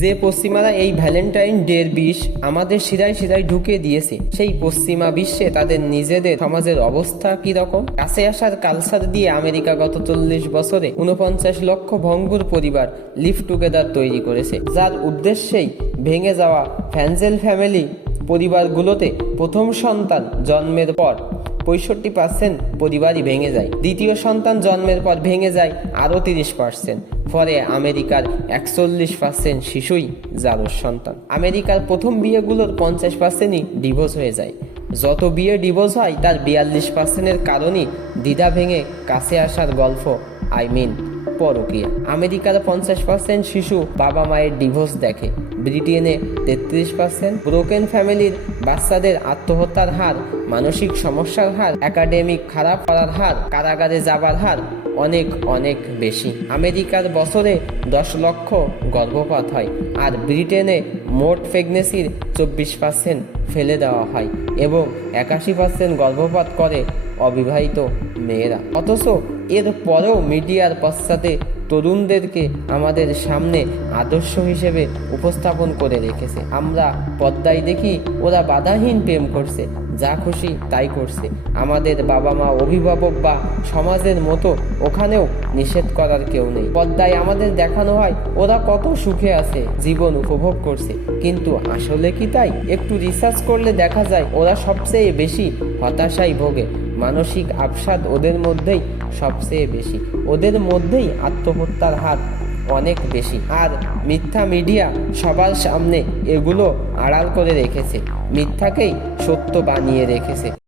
যে পশ্চিমারা এই ভ্যালেন্টাইন ডের বিষ আমাদের শিরায় শিরায় ঢুকে দিয়েছে, সেই পশ্চিমা বিশ্বে তাদের নিজেদের সমাজের অবস্থা কি রকম কাছে আসার কালচার দিয়ে আমেরিকা গত চল্লিশ বছরে উনপঞ্চাশ লক্ষ ভঙ্গুর পরিবার লিভ টুগেদার তৈরি করেছে, যার উদ্দেশ্যেই ভেঙে যাওয়া ফ্যানজেল ফ্যামিলি পরিবারগুলোতে প্রথম সন্তান জন্মের পর পঁয়ষট্টি পার্সেন্ট পরিবারই ভেঙে যায়। দ্বিতীয় সন্তান জন্মের পর ভেঙে যায় আরও তিরিশ পার্সেন্ট। ফলে আমেরিকার একচল্লিশ পার্সেন্ট শিশুই জারুর সন্তান। আমেরিকার প্রথম বিয়েগুলোর পঞ্চাশ পার্সেন্টই ডিভোর্স হয়ে যায়। যত বিয়ে ডিভোর্স হয়, তার বিয়াল্লিশ পার্সেন্টের কারণই দ্বিধা ভেঙে কাছে আসার গল্প আই মিন পরকীয়া। আমেরিকার পঞ্চাশ পার্সেন্ট শিশু বাবা মায়ের ডিভোর্স দেখে। ব্রিটেনে তেত্রিশ পার্সেন্ট ব্রোকেন ফ্যামিলির বাচ্চাদের আত্মহত্যার হার, মানসিক সমস্যার হার একাডেমিক খারাপ করার হার, কারাগারে যাবার হার অনেক অনেক বেশি। আমেরিকার বছরে দশ লক্ষ গর্ভপাত হয়, আর ব্রিটেনে মোট প্রেগনেন্সির চব্বিশ পার্সেন্ট ফেলে দেওয়া হয় এবং একাশি পার্সেন্ট গর্ভপাত করে অবিবাহিত মেয়েরা। অথচ এর পরেও মিডিয়ার পশ্চাতে তরুণদেরকে আমাদের সামনে আদর্শ হিসেবে উপস্থাপন করে রেখেছে। আমরা পদ্মায় দেখি ওরা বাধাহীন প্রেম করছে। যা খুশি তাই করছে। আমাদের বাবা মা অভিভাবক বা সমাজের মতো ওখানেও নিষেধ করার কেউ নেই। পদ্মায় আমাদের দেখানো হয়, ওরা কত সুখে আছে, জীবন উপভোগ করছে। কিন্তু আসলে কি তাই? একটু রিসার্চ করলে দেখা যায়, ওরা সবচেয়ে বেশি হতাশায় ভোগে। মানসিক আবসাদ ওদের মধ্যেই সবচেয়ে বেশি। ওদের মধ্যেই আত্মহত্যার হার অনেক বেশি। আর মিথ্যা মিডিয়া সবার সামনে এগুলো আড়াল করে রেখেছে। মিথ্যাকেই সত্য বানিয়ে রেখেছে।